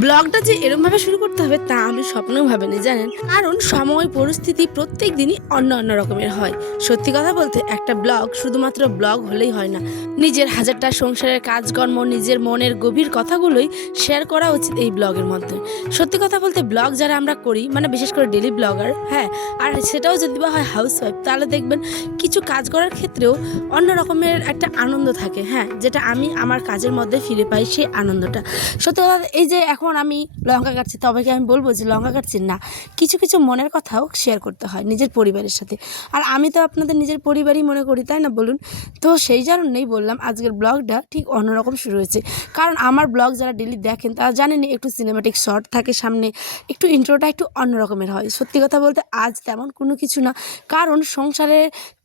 ব্লগটা যে এরমভাবে শুরু করতে হবে তা আমি স্বপ্নেও ভাবিনি জানেন, কারণ সময় পরিস্থিতি প্রত্যেক দিনই অন্য অন্য রকমের হয়। সত্যি কথা বলতে একটা ব্লগ শুধুমাত্র ব্লগ হলেই হয় না, নিজের হাজারটা সংসারের কাজকর্ম, নিজের মনের গভীর কথাগুলোই শেয়ার করা উচিত এই ব্লগের মধ্যে। সত্যি কথা বলতে ব্লগ যারা আমরা করি, মানে বিশেষ করে ডেলি ব্লগার, হ্যাঁ, আর সেটাও যদি বা হয় হাউস ওয়াইফ, তাহলে দেখবেন কিছু কাজ করার ক্ষেত্রেও অন্য রকমের একটা আনন্দ থাকে, হ্যাঁ, যেটা আমি আমার কাজের মধ্যে ফিরে পাই সেই আনন্দটা। সত্যি কথা, এই যে এখন আমি লঙ্কা কাটছি, তবে কি আমি বলবো যে লঙ্কা কাটছি না, কিছু কিছু মনের কথাও শেয়ার করতে হয় নিজের পরিবারের সাথে। আর আমি তো আপনাদের নিজের পরিবারই মনে করি, তাই না বলুন? তো সেই জন্যই বললাম আজকের ব্লগটা ঠিক অন্যরকম শুরু হয়েছে। কারণ আমার ব্লগ যারা ডেলি দেখেন তারা জানেনই একটু সিনেমাটিক শর্ট থাকে সামনে, একটু ইন্ট্রোটা একটু অন্যরকমের হয়। সত্যি কথা বলতে আজ তেমন কোনো কিছু না, কারণ সংসারে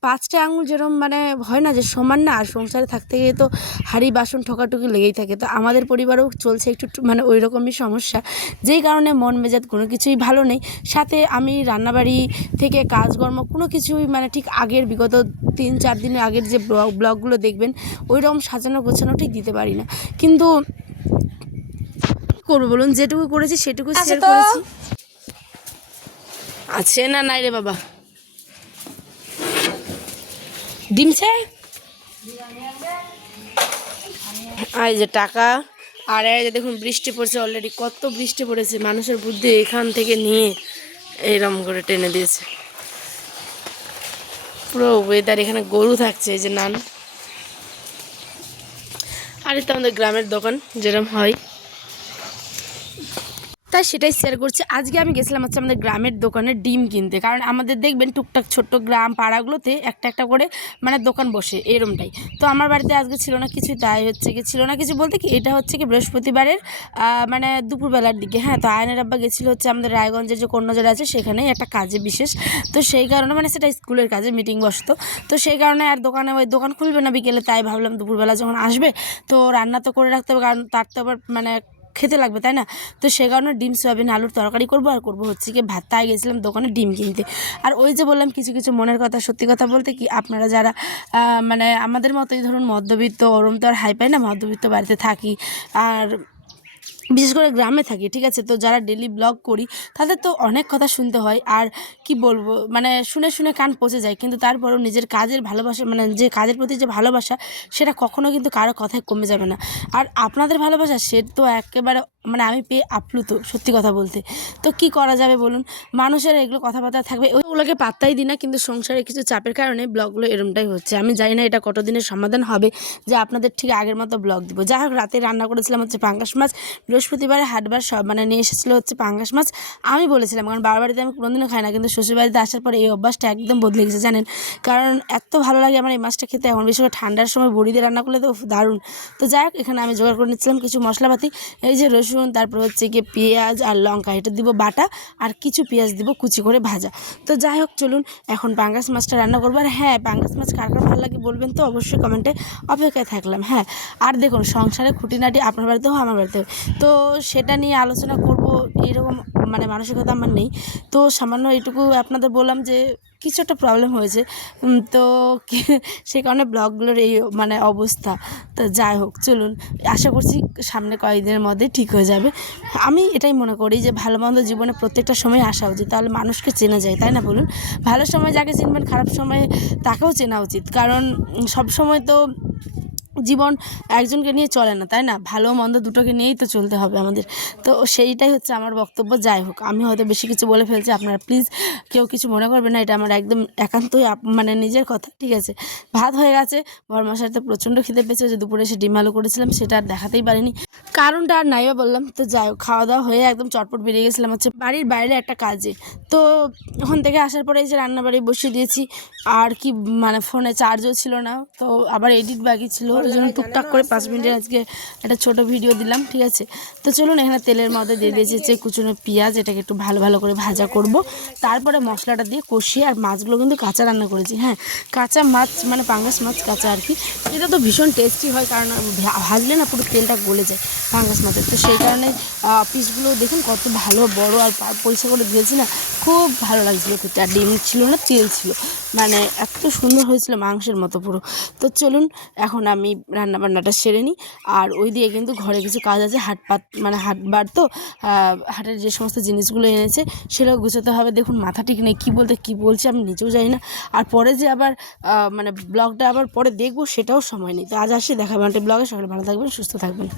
পাঁচটা আঙুল যেরকম মানে হয় না যে সমান না, আর সংসারে থাকতে গিয়ে তো হাঁড়ি বাসন ঠোকাঠুকি লেগেই থাকে। তো আমাদের পরিবারেও চলছে একটু মানে ওই রকমই সমস্যা, যেই কারণে মন মেজাজ কোনো কিছুই ভালো নেই। সাথে আমি রান্নাবাড়ি থেকে কাজকর্ম কোনো কিছুই মানে ঠিক আগের বিগত 3-4 দিনের আগের যে ব্লগগুলো দেখবেন ওই রকম সাজানো গোছানো ঠিক দিতে পারি না। কিন্তু করবো বলুন, যেটুকু করেছি সেটুকু শেয়ার করেছি। আছে না নাই রে বাবা, ডিম চাই, এই যে টাকা। আর এই যে দেখুন বৃষ্টি পড়ছে, অলরেডি কত বৃষ্টি পড়েছে, মানুষের বুদ্ধি এখান থেকে নিয়ে এইরকম করে টেনে দিয়েছে পুরো ওয়েদার। এখানে গরু থাকছে, এই যে নান। আর এটা আমাদের গ্রামের দোকান যেরকম হয়, তাই সেটাই শেয়ার করছি। আজকে আমি গেছিলাম হচ্ছে আমাদের গ্রামের দোকানে ডিম কিনতে, কারণ আমাদের দেখবেন টুকটাক ছোট্ট গ্রাম পাড়াগুলোতে একটা একটা করে মানে দোকান বসে এরমটাই। তো আমার বাড়িতে আজকে ছিল না কিছু, তাই হচ্ছে কি ছিল না কিছু বলতে কি, এটা হচ্ছে কি বৃহস্পতিবারের মানে দুপুরবেলার দিকে, হ্যাঁ। তো আয়নের আব্বা গেছিলো হচ্ছে আমাদের রায়গঞ্জের যে কন্যাজার আছে সেখানেই একটা কাজে বিশেষ। তো সেই কারণে মানে সেটা স্কুলের কাজে মিটিং বসতো, তো সেই কারণে আর দোকানে ওই দোকান খুলবে না বিকেলে, তাই ভাবলাম দুপুরবেলা যখন আসবে তো রান্না তো করে রাখতে হবে, কারণ তার তো আবার মানে খেতে লাগবে, তাই না? তো সে কারণে ডিম সয়াবিন আলুর তরকারি করবো, আর করবো হচ্ছে কি ভাত। তাই গেছিলাম দোকানে ডিম কিনতে। আর ওই যে বললাম কিছু কিছু মনের কথা, সত্যি কথা বলতে কি আপনারা যারা মানে আমাদের মতোই ধরুন মধ্যবিত্ত, ওরম তো আর হাই পাই না, মধ্যবিত্ত বাড়িতে থাকি, আর বিশেষ করে গ্রামে থাকি, ঠিক আছে। তো যারা ডেলি ব্লগ করি তাদের তো অনেক কথা শুনতে হয়, আর কি বলবো মানে শুনে শুনে কান পচে যায়। কিন্তু তারপরেও নিজের কাজের ভালোবাসা, মানে যে কাজের প্রতি যে ভালোবাসা, সেটা কখনো কিন্তু কারো কথায় কমে যাবে না। আর আপনাদের ভালোবাসা সে তো একেবারে মানে আমি পেয়ে আপ্লুত, সত্যি কথা বলতে। তো কি করা যাবে বলুন, মানুষের এগুলো কথাবার্তা থাকবে, ওগুলোকে পাত্তাই দিই না। কিন্তু সংসারে কিছু চাপের কারণে ব্লগগুলো এরমটাই হচ্ছে। আমি জানি না এটা কতদিনের সমাধান হবে যে আপনাদের ঠিক আগের মতো ব্লগ দিব। যাই হোক, রাতে রান্না করেছিলাম হচ্ছে পাঙ্গাস মাছ। বৃহস্পতিবারে হাটবার সব মানে নিয়ে এসেছিলো হচ্ছে পাঙ্গাস মাছ। আমি বলেছিলাম, কারণ বাবার বাড়িতে আমি কোনোদিনও খাই না, কিন্তু শ্বশুরবাড়িতে আসার পরে এই অভ্যাসটা একদম বদলে গেছে জানেন। কারণ এত ভালো লাগে আমার এই মাছটা খেতে, এখন বিশেষ করে ঠান্ডার সময় বড়ি দিয়ে রান্না করলে তো দারুণ। তো যাই হোক, এখানে আমি জোগাড় করে নিচ্ছিলাম কিছু মশলাপাতি, এই যে রসুন, তারপর হচ্ছে গিয়ে পেঁয়াজ আর লঙ্কা, এটা দিব বাটা, আর কিছু পেঁয়াজ দিব কুচি করে ভাজা। তো যাই হোক চলুন, এখন পাঙ্গাস মাছটা রান্না করবো। আর হ্যাঁ, পাঙ্গাস মাছ কার কার ভালো লাগে বলবেন তো অবশ্যই কমেন্টে, অপেক্ষায় থাকলাম। হ্যাঁ, আর দেখুন সংসারে খুঁটিনাটি আপনার বাড়িতেও আমার বাড়িতেও, তো সেটা নিয়ে আলোচনা করব এইরকম মানে মানসিকতা আমার নেই। তো সামান্য এইটুকু আপনাদের বললাম যে কিছু একটা প্রবলেম হয়েছে, তো সেই কারণে ব্লগগুলোর এই মানে অবস্থা। তো যাই হোক চলুন, আশা করছি সামনে কয়েকদিনের মধ্যে ঠিক হয়ে যাবে। আমি এটাই মনে করি যে ভালো মন্দ জীবনে প্রত্যেকটা সময় আসা উচিত, তাহলে মানুষকে চেনা যায়, তাই না বলুন? ভালো সময় যাকে চিনবেন, খারাপ সময়ে তাকেও চেনা উচিত, কারণ সব সময় তো জীবন একজনকে নিয়ে চলে না, তাই না? ভালো মন্দ দুটোকে নিয়েই তো চলতে হবে আমাদের। তো সেইটাই হচ্ছে আমার বক্তব্য। যাই হোক, আমি হয়তো বেশি কিছু বলে ফেলছি, আপনারা প্লিজ কেউ কিছু মনে করবেন না, এটা আমার একদম একান্তই মানে নিজের কথা, ঠিক আছে। ভাত হয়ে গেছে, বরমাসার তো প্রচণ্ড খিদে পেয়েছে, যে দুপুরে এসে ডিম আলু করেছিলাম সেটা আর দেখাতেই পারিনি, কারণটা আর নাইবা বললাম। তো যাই হোক, খাওয়া দাওয়া হয়ে একদম চটপট বেরিয়ে গেছিলাম হচ্ছে বাড়ির বাইরে একটা কাজে। তো ওখান থেকে আসার পরে এই যে রান্নাবাড়ি বসিয়ে দিয়েছি, আর কি মানে ফোনে চার্জও ছিল না, তো আবার এডিট বাকি ছিল, ওই জন্য টুকটাক করে 5 মিনিটের আজকে একটা ছোট ভিডিও দিলাম, ঠিক আছে। তো চলুন, এখানে তেলের মধ্যে দিয়ে দিয়েছি যে কুচনো পেঁয়াজ, এটাকে একটু ভালো ভালো করে ভাজা করব। তারপরে মশলাটা দিয়ে কষিয়ে, আর মাছগুলো কিন্তু কাঁচা রান্না করেছি, হ্যাঁ, কাঁচা মাছ মানে পাঙ্গাস মাছ কাঁচা আর কি। এটা তো ভীষণ টেস্টি হয়, কারণ ভাজলে না পুরো তেলটা গলে যায়। পাঙ্গাস মাছের। তো সেই কারণে পিসগুলো দেখুন কত ভালো বড় আর পরিষ্কার করে দিয়েছি না, খুব ভালো লাগছিলো খেতে। আর ডিম ছিল না, তেল ছিল, মানে এত সুন্দর হয়েছিল মাংসের মতো পুরো। তো চলুন এখন আমি রান্নাবান্নাটা সেরে নিই। আর ওই দিয়ে কিন্তু ঘরে কিছু কাজ আছে, হাটবার তো হাটের যে সমস্ত জিনিসগুলো এনেছে সেগুলো গুছোতে হবে। দেখুন মাথা ঠিক নেই, কী বলতে কী বলছি আমি নিজেও জানি না। আর পরে যে আবার ব্লগটা আবার পরে দেখবো সেটাও সময় নেই। তো আজ আসি, দেখা হবে ব্লগে। সকালে ভালো থাকবেন, সুস্থ থাকবেন।